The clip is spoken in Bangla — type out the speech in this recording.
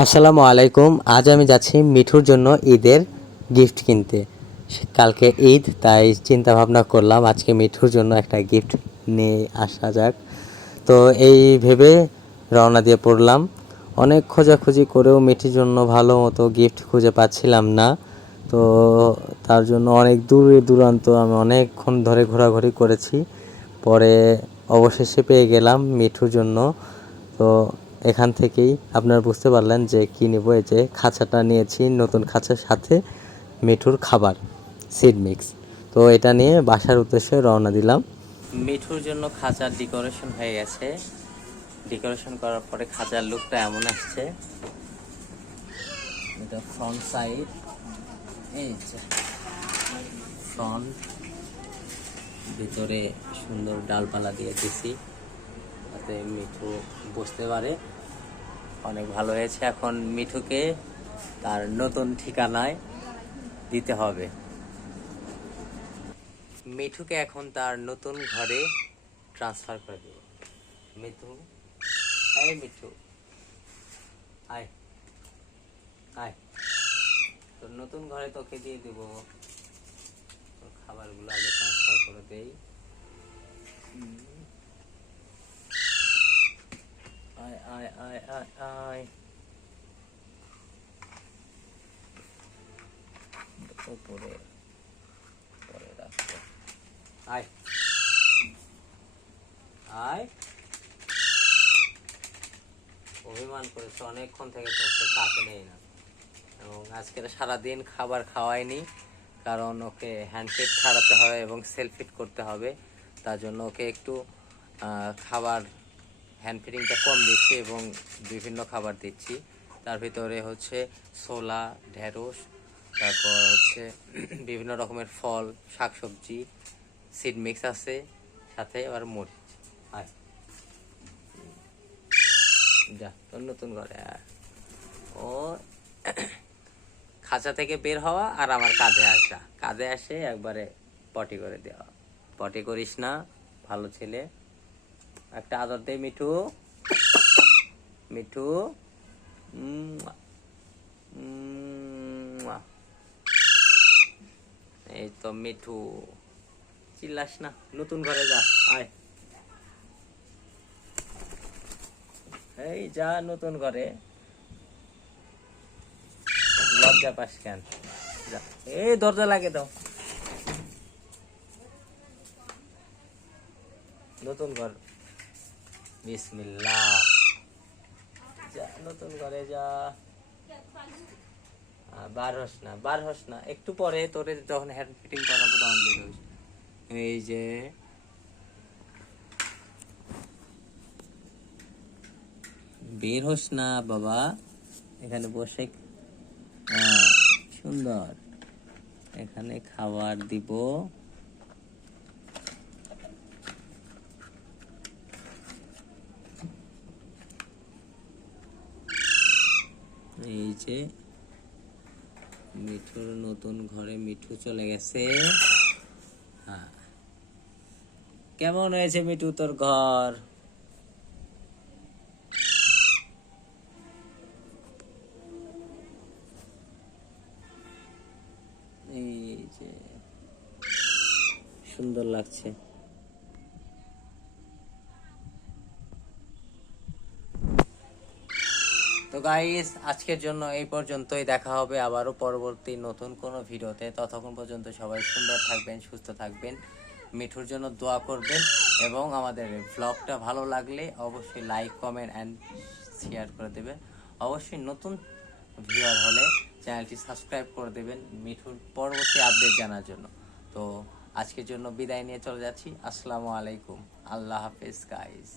আসসালামু আলাইকুম। আজ আমি যাচ্ছি মিঠুর জন্য ঈদের গিফট কিনতে। কালকে ঈদ, তাই চিন্তা ভাবনা করলাম আজকে মিঠুর জন্য একটা গিফট নিয়ে আসা যাক। তো এই ভেবে রওনা দিয়ে পড়লাম। অনেক খোঁজাখুঁজি করেও মিঠির জন্য ভালো মতো গিফট খুঁজে পাচ্ছিলাম না। তো তার জন্য অনেক দূরে দূরান্ত আমি অনেকক্ষণ ধরে ঘোরাঘুরি করেছি। পরে অবশেষে পেয়ে গেলাম মিঠুর জন্য। তো এখান থেকেই আপনারা বুঝতে পারলেন যে কী নেব, এই যে খাঁচাটা নিয়েছি, নতুন খাঁচার সাথে মিঠুর খাবার সিড মিক্স তো এটা নিয়ে বাসার উদ্দেশ্যে রওনা দিলাম। মিঠুর জন্য খাঁচার ডেকোরেশন হয়ে গেছে। ডেকোরেশন করার পরে খাঁচার লুকটা এমন আসছে। এটা ফ্রন্ট সাইড এই ফ্রন্ট ভিতরে সুন্দর ডালপালা দিয়ে দিছি, যাতে মিঠু বসতে পারে। অনেক ভালো হয়েছে। এখন মিঠুকে তার নতুন ঠিকানায় দিতে হবে। মিঠুকে এখন তার নতুন ঘরে ট্রান্সফার করে দেব। মিঠু? এই মিঠু। আয়। আয়। তোর নতুন ঘরে তোকে দিয়ে দেব। তোর খাবারগুলো আগে ট্রান্সফার করে দেই হুম। আয় আয় আয় আয় আয় উপরে, পরে রাখো আয়। আয়। অভিমান করেছে, অনেকক্ষণ থেকে তোকে কাছে নেই না। এবং আজকে সারাদিন খাবার খাওয়াইনি, কারণ ওকে হ্যান্ডফিট ছাড়াতে হবে এবং সেলফিট করতে হবে। তার জন্য ওকে একটু খাবার হ্যান্ড ফিডিংটা কম দিচ্ছি এবং বিভিন্ন খাবার দিচ্ছি। তার ভিতরে হচ্ছে ছোলা, ঢেঁড়স তারপর হচ্ছে বিভিন্ন রকমের ফল, শাকসবজি সিড মিক্স আছে, সাথে আবার মরিচ। আয়। যা, তোর নতুন ঘরে আয়। ও, খাঁচা থেকে বের হওয়া আর আমার কাঁধে আসা। কাঁধে আসে একবারে পটি করে দেওয়া। পটি করিস না, ভালো ছেলে। একটা আদর দে মিঠু। মিঠু। এই তো মিঠু। চিল্লাস না, নতুন ঘরে যা, আয়। এই যা নতুন ঘরে। লজ্জা পাস কেন? যা, এই দরজা লাগে দাও। নতুন ঘর। বিসমিল্লাহ। যা, নতুন ঘরে যা। বার হস না, বার হস না। একটু পরে তোরে যখন হ্যান্ড ফিটিং করাবো তখন বের হইস। এই যে, বের হস না বাবা। এখানে বসে সুন্দর। এখানে খাবার দিব। এই যে মিঠুর নতুন ঘরে মিঠু চলে গেছে। হ্যাঁ। কেমন হয়েছে মিঠু তোর ঘর? এই যে, সুন্দর লাগছে। গাইস আজকের জন্য এই পর্যন্তই। দেখা হবে আবারও পরবর্তী নতুন কোনো ভিডিওতে। ততক্ষণ পর্যন্ত সবাই সুন্দর থাকবেন, সুস্থ থাকবেন। মিঠুর জন্য দোয়া করবেন এবং আমাদের ব্লগটা ভালো লাগলে অবশ্যই লাইক কমেন্ট অ্যান্ড শেয়ার করে দেবেন। অবশ্যই নতুন ভিউয়ার হলে চ্যানেলটি সাবস্ক্রাইব করে দেবেন মিঠুর পরবর্তী আপডেট জানার জন্য। তো আজকের জন্য বিদায় নিয়ে চলে যাচ্ছি। আসসালামু আলাইকুম। আল্লাহ হাফেজ গাইস